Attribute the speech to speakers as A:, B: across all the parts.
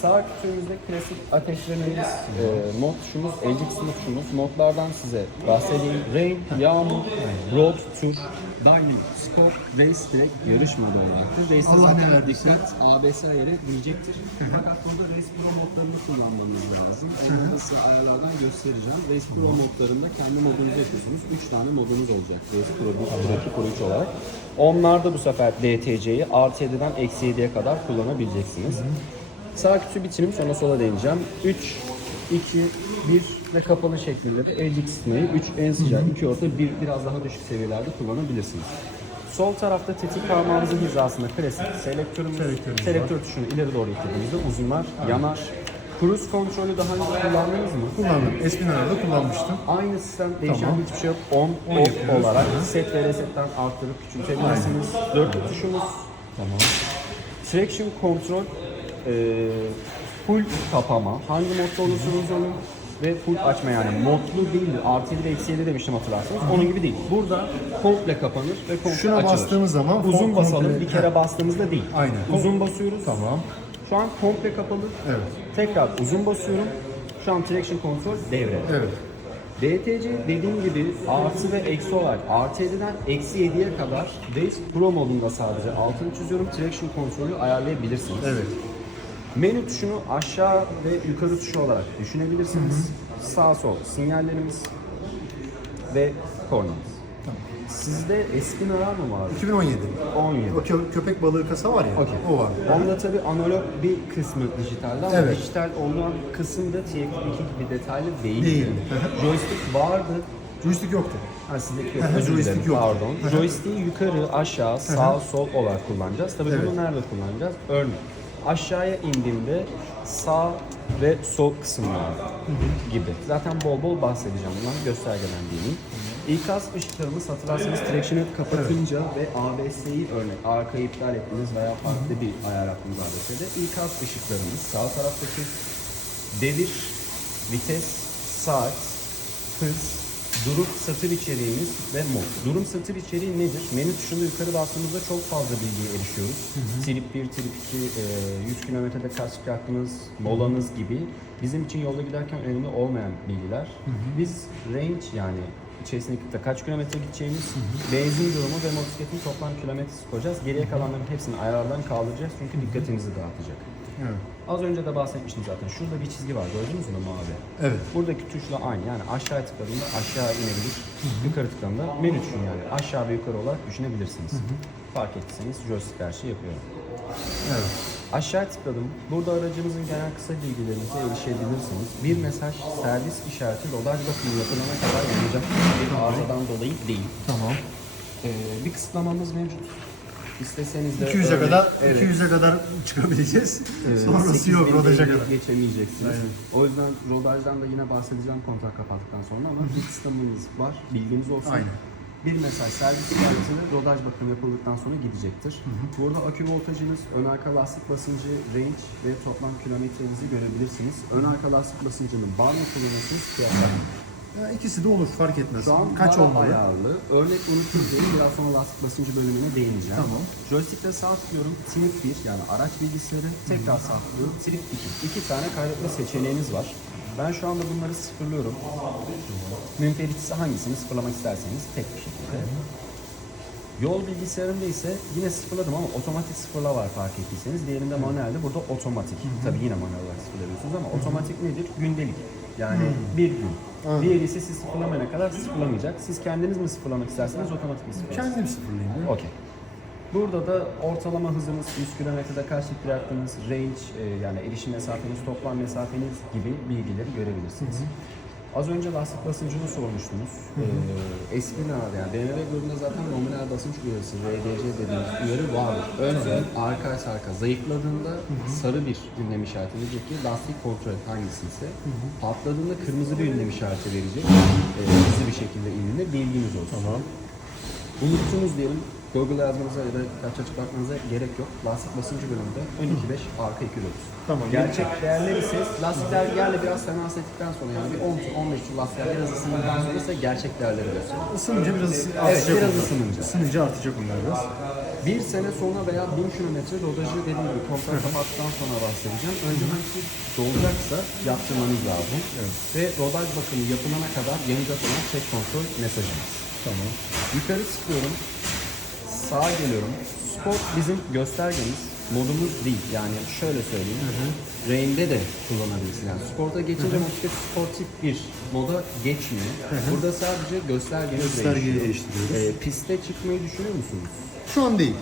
A: Sağ kütüğümüzde klasik ateşlememiz, e, mod tuşumuz, LG kısmı tuşumuz. Modlardan size bahsedeyim. Rain, Yağmur, Road, Tur, Diving, Scope, Race direkt yarış modu olacaktır. Race'de
B: Allah
A: zaten
B: ne verdiyse.
A: dikkat ABS ayarı diyecektir. Fakat burada Race Pro modlarını kullanmamız lazım. Onları da size ayarlardan göstereceğim. Race Pro modlarında kendi modunuzu yapıyorsunuz. 3 tane modunuz olacak. Race Pro 1, Pro 2, Pro 3 olarak. Onlarda bu sefer DTC'yi artı 7'den eksi 7'ye kadar kullanabileceksiniz. Sağ kütüğü bitireyim sonra sola değineceğim. 3, 2, 1 ve kapalı şeklinde de el kısmayı 3 en sıcak, 2 orta, 1 biraz daha düşük seviyelerde kullanabilirsiniz. Sol tarafta tetik parmağımızın hizasında klasik selektörümüz,
B: Selektörümüz var.
A: selektör tuşunu ileri doğru ittirdiğimizde uzunlar yanar. Cruise kontrolü daha önce kullandınız mı?
B: Kullandım. Espinar'da kullanmıştım.
A: Aynı sistem değişen
B: Tamam.
A: hiçbir şey yok. On,
B: On
A: off
B: yapıyoruz.
A: olarak
B: Hı hı.
A: set ve resetten arttırıp küçültebilirsiniz. Dörtlü tuşumuz.
B: Tamam.
A: Traction control e, full kapama. Hangi modda olursanız olun ve full açma yani modlu değildir. Artı 7 ve eksi 7 demiştim hatırlarsanız. Onun gibi değil. Burada komple kapanır ve komple
B: Şuna
A: açılır.
B: bastığımız zaman
A: uzun basalım.
B: komple-
A: Bir kere bastığımızda değil.
B: Aynen.
A: Uzun basıyoruz.
B: Tamam.
A: Şu an komple kapalı.
B: Evet.
A: Tekrar uzun basıyorum. Şu an traction control devre.
B: Evet.
A: DTC dediğim gibi artı ve eksi olarak artı 7'den eksi 7'ye kadar Race Pro modunda sadece altını çiziyorum. Traction kontrolü ayarlayabilirsiniz.
B: Evet.
A: Menü tuşunu aşağı ve yukarı tuşu olarak düşünebilirsiniz. Sağ sol sinyallerimiz ve kornamız. Sizde eski narar mı vardı?
B: 2017.
A: 17.
B: O kö- köpek balığı kasa var ya.
A: Okey.
B: O var.
A: Onda tabi analog bir kısmı dijitalde ama
B: Evet.
A: dijital olan kısım da TF2 gibi detaylı değildi.
B: Değil.
A: Joystick vardı.
B: Joystick yoktu.
A: Ha sizdeki yok.
B: Hı hı,
A: Özür
B: joystick
A: dilerim.
B: yok.
A: Pardon.
B: Hı hı.
A: Joystick'i yukarı, aşağı, sağ, sol olarak kullanacağız. Tabii
B: Evet.
A: bunu nerede kullanacağız? Örnek. Aşağıya indiğimde sağ ve sol kısımlar gibi. Zaten bol bol bahsedeceğim bundan göstergeden diyeyim. İkaz ışıklarımız hatırlarsanız traction'ı kapatınca ve ABS'yi örnek arkayı iptal ettiniz veya farklı bir ayar yaptınız ABS'de. İkaz ışıklarımız sağ taraftaki devir, vites, saat, hız, durum satır içeriğimiz ve mod. Durum satır içeriği nedir? Menü tuşunda yukarı bastığımızda çok fazla bilgiye erişiyoruz. Trip 1, trip 2, e, 100 kilometrede kaç çıkarttınız, molanız gibi bizim için yolda giderken önemli olmayan bilgiler. Biz range yani içerisindeki kaç kilometre gideceğimiz, benzin durumu ve motosikletin toplam kilometresi koyacağız. Geriye kalanların hepsini ayarlardan kaldıracağız çünkü dikkatinizi dağıtacak.
B: Evet.
A: Az önce de bahsetmiştim zaten. Şurada bir çizgi var gördünüz mü mavi?
B: Evet.
A: Buradaki tuşla aynı. Yani aşağı tıkladığında aşağı inebilir. Yukarı tıkladığında menü tuşunu yani aşağı ve yukarı olarak düşünebilirsiniz. Fark ettiyseniz joystick her şeyi yapıyor.
B: Evet.
A: Aşağı tıkladım. Burada aracımızın genel kısa bilgilerinize erişebilirsiniz. Bir mesaj servis işareti rodaj bakımı yapılana kadar yanacak bir arızadan dolayı değil.
B: Tamam.
A: Ee, bir kısıtlamamız mevcut. İsteseniz de
B: 200'e
A: örnek-
B: kadar
A: Evet.
B: 200'e kadar çıkabileceğiz.
A: Evet,
B: Sonrası
A: 8000
B: yok rodaja
A: değeri
B: kadar.
A: Geçemeyeceksiniz.
B: Aynen.
A: O yüzden rodajdan da yine bahsedeceğim kontrat kapattıktan sonra ama bir sistemimiz var. Bilginiz olsun.
B: Aynen.
A: Bir mesaj servis işaretinde rodaj bakımı yapıldıktan sonra gidecektir. Burada akü voltajınız, ön arka lastik basıncı, range ve toplam kilometrenizi görebilirsiniz. Ön arka lastik basıncını bar mı kullanırsınız? Kıyaslar.
B: Ya ikisi de olur fark etmez.
A: Şu an
B: Kaç olmalı?
A: ayarlı. Örnek unutunuz değil. Biraz sonra lastik basıncı bölümüne değineceğim.
B: Tamam.
A: Joystick'te sağ tıklıyorum. Trip 1 yani araç bilgisayarı. Tekrar sağ tıklıyorum. Trip 2. İki tane kaydetme seçeneğiniz var. Ben şu anda bunları sıfırlıyorum. Münferitsi hangisini sıfırlamak isterseniz tek bir şekilde. Yol bilgisayarında ise yine sıfırladım ama otomatik sıfırla var fark ettiyseniz. Diğerinde manuelde burada otomatik. Tabii yine manuel olarak sıfırlıyorsunuz ama otomatik nedir? Gündelik. Yani bir gün.
B: Anladım.
A: Diğeri ise siz sıfırlamayana kadar sıfırlamayacak. Siz kendiniz mi sıfırlamak isterseniz otomatik mi sıfırlarsınız?
B: Kendim sıfırlayayım. ya.
A: Okey. Burada da ortalama hızınız, 100 kilometrede kaç litre yaktığınız, range e, yani erişim mesafeniz, toplam mesafeniz gibi bilgileri görebilirsiniz. Az önce lastik basıncını sormuştunuz. Ee, eski narada yani BMW grubunda zaten nominal basınç uyarısı, RDC dediğimiz uyarı vardır. Önce arka arka zayıfladığında sarı bir ünlem işareti verecek ki lastik kontrol et hangisi ise. Patladığında kırmızı bir ünlem işareti verecek. Ee, hızlı bir şekilde indiğinde bilginiz olsun. Tamam. Unuttunuz diyelim. Google yazmanıza ya da kaç açık bakmanıza gerek yok. Lastik basıncı bölümünde ön 2.5, arka 2.9.
B: Tamam.
A: Gerçek değerler ise lastikler yerle biraz temas ettikten sonra yani bir 10 tur 15 tur lastikler biraz ısındıktan sonra ise gerçek değerleri gösteriyor.
B: Isınınca biraz
A: Evet,
B: artacak
A: biraz
B: onlar.
A: ısınınca.
B: Isınınca artacak onlar biraz.
A: Bir sene sonra veya 1000 kilometre rodajı dediğim gibi kontrol kapattıktan sonra bahsedeceğim. Önce hangisi dolacaksa yaptırmanız lazım. Ve rodaj bakımı yapılana kadar yanacak olan check kontrol mesajımız.
B: Tamam.
A: Yukarı çıkıyorum. Sağa geliyorum. Sport bizim göstergemiz. Modumuz değil. Yani şöyle söyleyeyim. Rain'de de kullanabilirsin. Yani sporta geçince motosiklet sportif bir moda geçmiyor. Burada sadece göstergeniz
B: Göstergeyi
A: değişiyor.
B: değiştiriyoruz.
A: Ee, piste çıkmayı düşünüyor musunuz?
B: Şu an değil.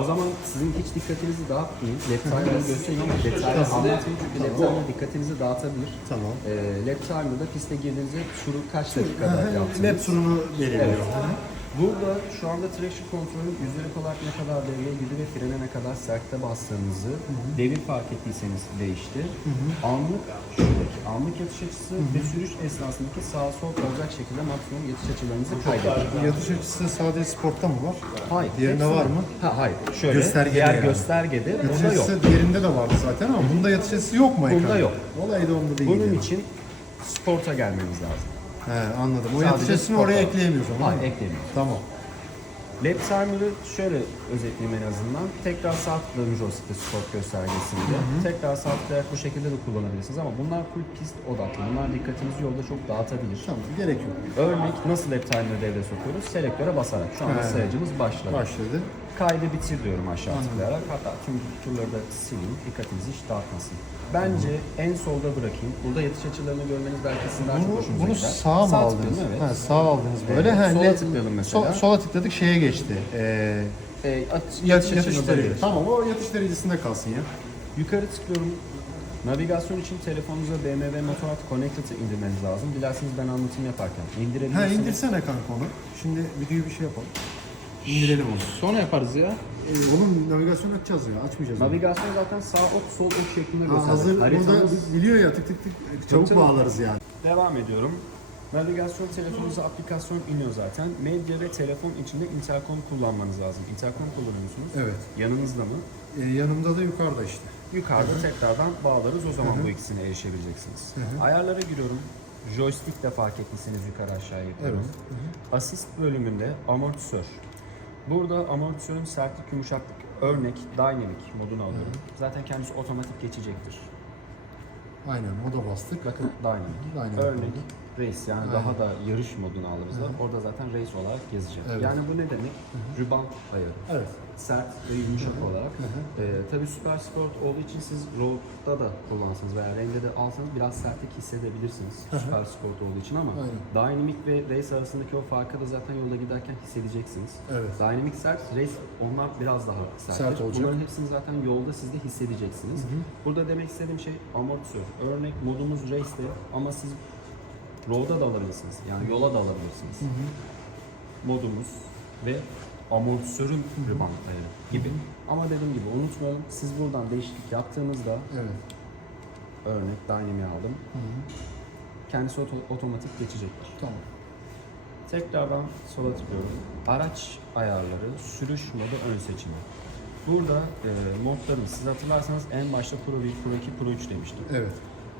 A: O zaman sizin hiç dikkatinizi dağıtmayın. Lap timer'ı göstereyim ama lap timer'ı anlatmayın çünkü lap timer dikkatinizi dağıtabilir.
B: Tamam.
A: Ee, lap timer'da piste girdiğinizde turu kaç dakikada yaptınız?
B: Lab turunu belirliyor.
A: Evet. Burada şu anda traction kontrolün yüzdelik olarak ne kadar devreye girdi ve frene ne kadar sertte bastığınızı devir fark ettiyseniz değişti. Anlık şuradaki anlık yatış açısı ve sürüş esnasındaki sağ sol olacak şekilde maksimum yatış açılarınızı kaydedin.
B: Yatış açısı sadece sportta mı var?
A: Hayır.
B: Diğerinde var mı?
A: Ha hayır. Şöyle
B: Göstergede
A: diğer
B: yani.
A: göstergede
B: Yatış
A: bunda yok.
B: açısı diğerinde de vardı zaten ama bunda yatış açısı yok mu
A: Bunda
B: ekranda?
A: yok.
B: Olay da onda değil.
A: Bunun
B: yani.
A: için sporta gelmeniz lazım.
B: He anladım. O
A: Sadece
B: yatış açısını
A: sportta.
B: oraya ekleyemiyoruz ama.
A: Hayır
B: değil mi? Tamam.
A: Lap timer'ı şöyle özetleyeyim en azından. Tekrar tıklayın joystick'te sport göstergesinde. Tekrar tıklayarak bu şekilde de kullanabilirsiniz ama bunlar full pist odaklı. Bunlar dikkatinizi yolda çok dağıtabilir.
B: Tamam. Gerek yok.
A: Örnek nasıl lap timer'ı devreye sokuyoruz? Selektöre basarak. Şu anda
B: He.
A: sayacımız başladı.
B: Başladı.
A: Kaydı bitir diyorum aşağı tıklayarak. Hatta tüm turları da sileyim. Dikkatinizi hiç dağıtmasın. Bence en solda bırakayım. Burada yatış açılarını görmeniz belki sizin daha çok
B: Bunu,
A: hoşunuza
B: bunu
A: gider.
B: sağa mı
A: Sağ
B: aldınız?
A: tıklayın, Evet.
B: Ha, sağa aldınız böyle.
A: Evet,
B: Ha,
A: sola
B: ne-
A: tıklayalım mesela.
B: Sol- sola tıkladık şeye geçti. Ee,
A: Ee, at-
B: yatış,
A: yatış gelir.
B: Tamam o yatış derecesinde kalsın ya.
A: Yukarı tıklıyorum. Navigasyon için telefonunuza BMW Motorrad Connected'ı indirmeniz lazım. Dilerseniz ben anlatım yaparken
B: Ha
A: indirebilirsiniz.
B: indirsene kanka onu. Şimdi videoyu bir şey yapalım. İndirelim onu.
A: Sonra yaparız ya.
B: Ee, onun navigasyon açacağız ya. Açmayacağız. onu.
A: Navigasyon zaten sağ ok sol ok şeklinde
B: Ha,
A: gösterir.
B: hazır burada
A: Haritamız-
B: biliyor ya tık tık tık çabuk
A: tabii.
B: bağlarız yani.
A: Devam ediyorum. Navigasyon telefonunuza aplikasyon iniyor zaten. Medya ve telefon içinde intercom kullanmanız lazım. Intercom kullanıyor musunuz?
B: Evet.
A: Yanınızda mı?
B: Ee, yanımda da yukarıda işte.
A: Yukarıda tekrardan bağlarız. O zaman bu ikisine erişebileceksiniz. Ayarlara giriyorum. Joystick de fark ettiyseniz yukarı aşağı yapıyorum. Assist bölümünde amortisör. Burada amortisörün sertlik, yumuşaklık, örnek, dynamic modunu alıyorum. Zaten kendisi otomatik geçecektir.
B: Aynen o da bastık.
A: Bakın dynamic.
B: Dynamic
A: örnek,
B: modu.
A: Race yani daha da yarış modunu aldığımızda orada zaten race olarak gezeceğim.
B: Evet.
A: Yani bu ne demek? Rüban ayarı.
B: Evet.
A: Sert ve yumuşak olarak. Ee, tabii süper sport olduğu için siz road'da da kullansanız veya rende de alsanız biraz sertlik hissedebilirsiniz. süper sport olduğu için ama
B: Aynen.
A: dynamic ve race arasındaki o farkı da zaten yolda giderken hissedeceksiniz.
B: Evet.
A: Dynamic sert, race onlar biraz daha sert.
B: Sert olacak.
A: Bunların hepsini zaten yolda siz de hissedeceksiniz. Burada demek istediğim şey amortisör. Örnek modumuz race'te ama siz road'a da alabilirsiniz. Yani yola da alabilirsiniz. Modumuz ve amortisörün riban ayarı gibi. Ama dediğim gibi unutmayalım siz buradan değişiklik yaptığınızda
B: Evet.
A: örnek Dynamic'i aldım. Kendisi oto- otomatik geçecektir.
B: Tamam.
A: Tekrardan sola tıklıyorum. Araç ayarları, sürüş modu ön seçimi. Burada e, modlarımız, siz hatırlarsanız en başta Pro 1, Pro 2, Pro 3 demiştik.
B: Evet.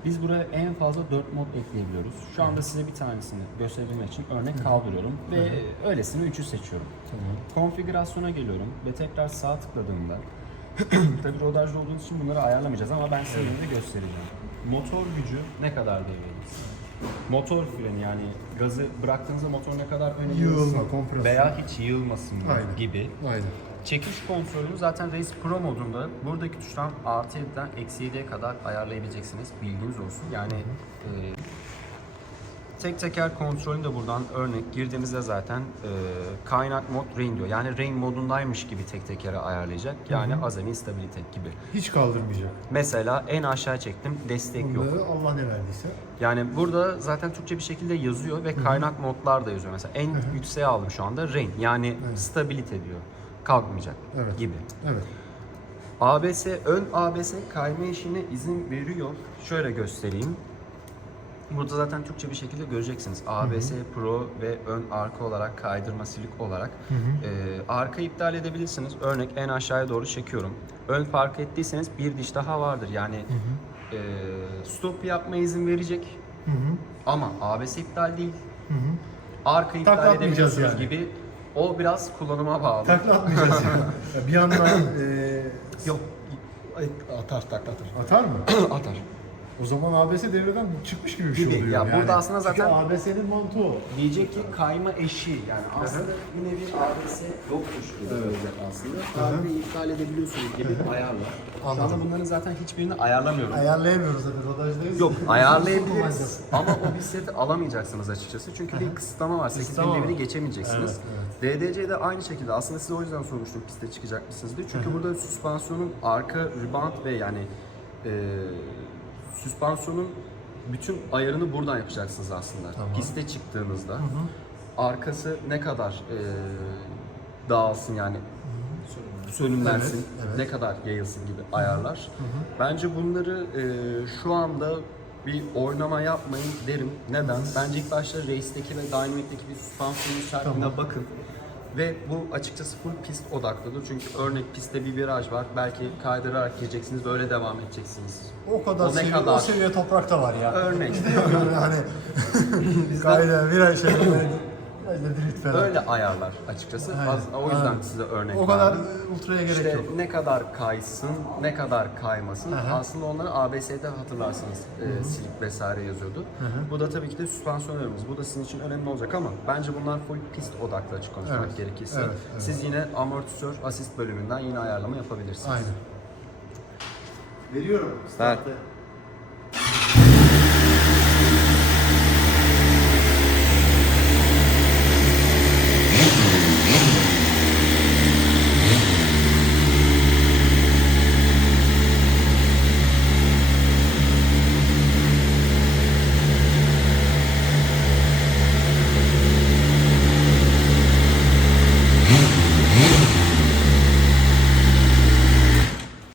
A: Biz buraya en fazla 4 mod ekleyebiliyoruz. Şu anda size bir tanesini gösterebilmek için örnek kaldırıyorum ve öylesine 3'ü seçiyorum.
B: Tamam.
A: Konfigürasyona geliyorum ve tekrar sağ tıkladığımda tabii rodajda olduğunuz için bunları ayarlamayacağız ama ben size yine de göstereceğim. Motor gücü ne kadar devreliyiz? Motor freni yani gazı bıraktığınızda motor ne kadar öne
B: Yığılma, kompresyon.
A: veya hiç yığılmasın
B: Aynen.
A: gibi.
B: Aynen.
A: Çekiş kontrolünü zaten Race Pro modunda buradaki tuştan artı 7'den eksi 7'ye kadar ayarlayabileceksiniz. Bilginiz olsun. Yani e, tek teker kontrolünü de buradan örnek girdiğimizde zaten e, kaynak mod rain diyor. Yani rain modundaymış gibi tek tekere ayarlayacak. Yani azami stabilite gibi.
B: Hiç kaldırmayacak.
A: Mesela en aşağı çektim destek yok.
B: Bunları Allah ne verdiyse.
A: Yani burada zaten Türkçe bir şekilde yazıyor ve kaynak modlar da yazıyor. Mesela en yükseğe aldım şu anda rain. Yani stabilite diyor. Kalkmayacak
B: Evet.
A: gibi.
B: Evet.
A: ABS, ön ABS kayma işine izin veriyor. Şöyle göstereyim. Burada zaten Türkçe bir şekilde göreceksiniz. ABS Pro ve ön arka olarak kaydırma silik olarak. Ee, arka iptal edebilirsiniz. Örnek en aşağıya doğru çekiyorum. Ön fark ettiyseniz bir diş daha vardır. Yani e, stop yapma izin verecek. Ama ABS iptal değil. Arka iptal edebiliyorsunuz
B: yani.
A: gibi O biraz kullanıma bağlı.
B: Takla atmayacağız yani. Ya bir yandan e,
A: Yok. Ay, Atar takla atar.
B: atar mı?
A: atar.
B: O zaman ABS devreden çıkmış gibi bir şey
A: Gibi.
B: oluyor.
A: Ya burada aslında
B: Çünkü
A: zaten-
B: ABS'nin mantığı o.
A: Diyecek ki kayma eşi yani aslında yine bir ABS yokmuş gibi olacak aslında. Tabi iptal edebiliyorsunuz gibi ayarlar. Şu anda bunların zaten hiçbirini ayarlamıyorum.
B: Ayarlayamıyoruz zaten rodajdayız.
A: Yok ayarlayabiliriz ama o bisikleti alamayacaksınız açıkçası. Çünkü bir kısıtlama var. 8 bin
B: Kısıtlama
A: devrini
B: var.
A: geçemeyeceksiniz. DDC'de aynı şekilde aslında size o yüzden sormuştum piste çıkacak mısınız diye. Çünkü burada süspansiyonun arka rebound ve yani e, süspansiyonun bütün ayarını buradan yapacaksınız aslında.
B: Tamam.
A: Piste çıktığınızda arkası ne kadar e, dağılsın yani sönümlensin,
B: Evet, evet.
A: ne kadar yayılsın gibi ayarlar. Bence bunları e, şu anda bir oynama yapmayın derim. Neden? Bence ilk başta Race'deki ve Dynamic'teki bir süspansiyonun sertliğine bakın. Ve bu açıkçası full pist odaklıdır. Çünkü örnek pistte bir viraj var. Belki kaydırarak gireceksiniz, böyle devam edeceksiniz.
B: O kadar
A: O ne
B: seviye,
A: kadar?
B: o seviye toprakta var ya.
A: Örnek.
B: yani hani kayda viray şey Drift falan.
A: Öyle ayarlar açıkçası.
B: Aynen,
A: Az- o yüzden
B: aynen.
A: size örnek
B: O kadar
A: verdim.
B: ultraya gerek
A: İşte
B: yok.
A: ne kadar kaysın, ne kadar kaymasın.
B: Aha.
A: Aslında onları ABS'de hatırlarsınız. E, silik vesaire yazıyordu. Bu da tabii ki de süspansiyonlarımız. Bu da sizin için önemli olacak ama bence bunlar full pist odaklı açık konuşmak
B: Evet,
A: gerekirse.
B: evet, evet.
A: Siz yine amortisör asist bölümünden yine ayarlama yapabilirsiniz.
B: Aynen.
C: Veriyorum.
A: Ver.
C: Startı.